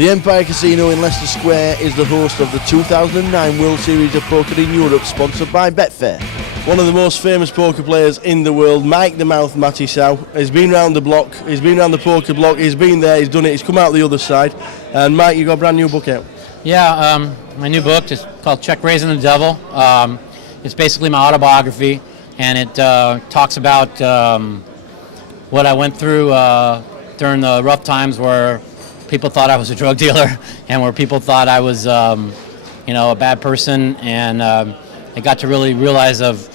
The Empire Casino in Leicester Square is the host of the 2009 World Series of Poker in Europe, sponsored by Betfair. One of the most famous poker players in the world, Mike the Mouth Matusow, has been round the block, he's been round the poker block, he's been there, he's done it, he's come out the other side. And Mike, you've got a brand new book out. Yeah, my new book is called Check Raising the Devil. It's basically my autobiography, and it talks about what I went through during the rough times where people thought I was a drug dealer and where people thought I was, a bad person, and I got to really realize of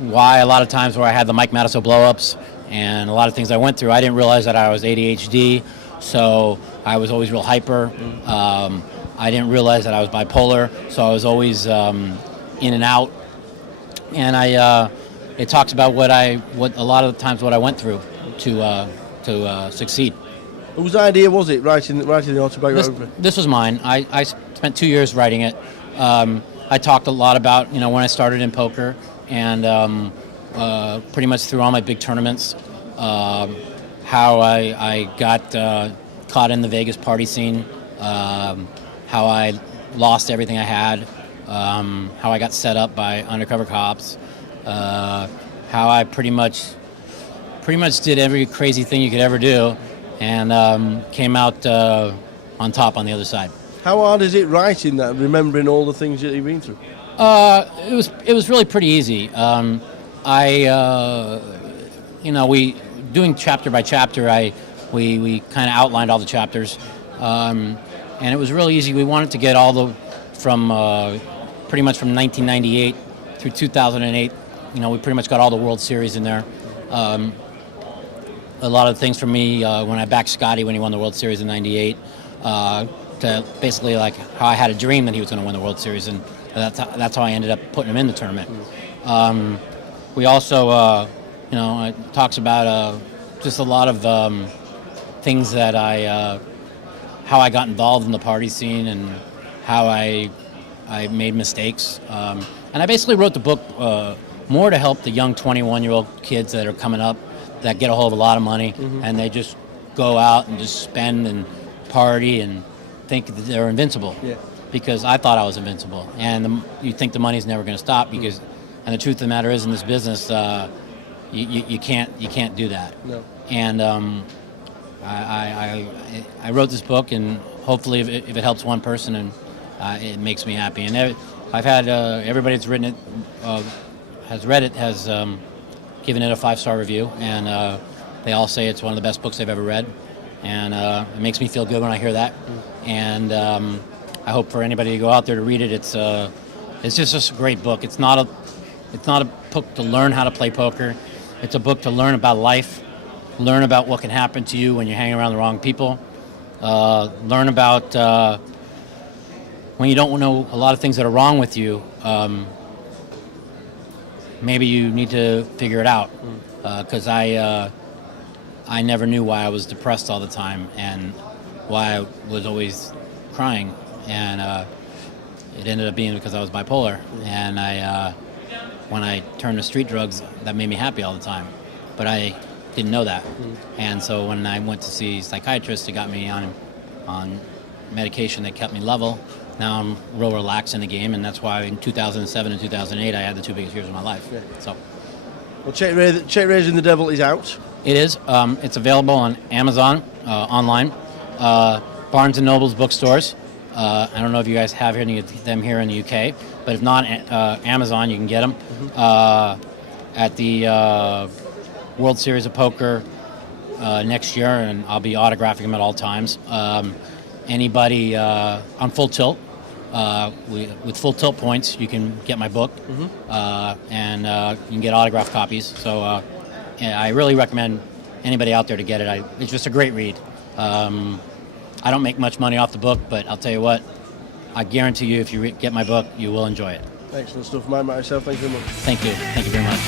why a lot of times where I had the Mike Matusow blow-ups and a lot of things I went through, I didn't realize that I was ADHD, so I was always real hyper. I didn't realize that I was bipolar, so I was always in and out. And it talks about what a lot of the times what I went through to succeed. Whose idea was it, writing the autobiography? This was mine. I spent 2 years writing it. I talked a lot about when I started in poker and pretty much through all my big tournaments, how I got caught in the Vegas party scene, how I lost everything I had, how I got set up by undercover cops, how I pretty much did every crazy thing you could ever do, and came out on top on the other side. How hard is it writing that, remembering all the things that you've been through? It was really pretty easy. We doing chapter by chapter. We kind of outlined all the chapters, and it was really easy. We wanted to get all from pretty much from 1998 through 2008. We pretty much got all the World Series in there. A lot of things for me when I backed Scotty when he won the World Series in '98. To basically like how I had a dream that he was going to win the World Series, and that's how I ended up putting him in the tournament. We also, it talks about just a lot of things that how I got involved in the party scene and how I made mistakes. And I basically wrote the book more to help the young 21-year-old kids that are coming up that get a hold of a lot of money, and they just go out and just spend and party and think that they're invincible. Yeah. Because I thought I was invincible, and you think the money's never going to stop because, and the truth of the matter is in this business, you can't do that. No. And I wrote this book, and hopefully if it helps one person, and it makes me happy. And I've had everybody that's written it has read it has given it a 5-star review, and they all say it's one of the best books they've ever read. And it makes me feel good when I hear that. And I hope for anybody to go out there to read it. It's just a great book. It's not a book to learn how to play poker. It's a book to learn about life, learn about what can happen to you when you're hanging around the wrong people, learn about when you don't know a lot of things that are wrong with you. Maybe you need to figure it out, because I never knew why I was depressed all the time and why I was always crying, and it ended up being because I was bipolar, and when I turned to street drugs, that made me happy all the time, but I didn't know that. And so when I went to see psychiatrists, they got me on medication that kept me level. Now I'm real relaxed in the game, and that's why in 2007 and 2008 I had the 2 biggest years of my life. Yeah. So, well, Check Raising the Devil is out. It is. It's available on Amazon, online, Barnes & Noble's bookstores. I don't know if you guys have them here in the UK, but if not, Amazon, you can get them. At the World Series of Poker next year, and I'll be autographing them at all times. Anybody on Full Tilt, with Full Tilt points, you can get my book, and you can get autographed copies. So I really recommend anybody out there to get it. It's just a great read. I don't make much money off the book, but I'll tell you what, I guarantee you if you get my book, you will enjoy it. Excellent stuff, Mike. Myself, thank you very much. Thank you very much.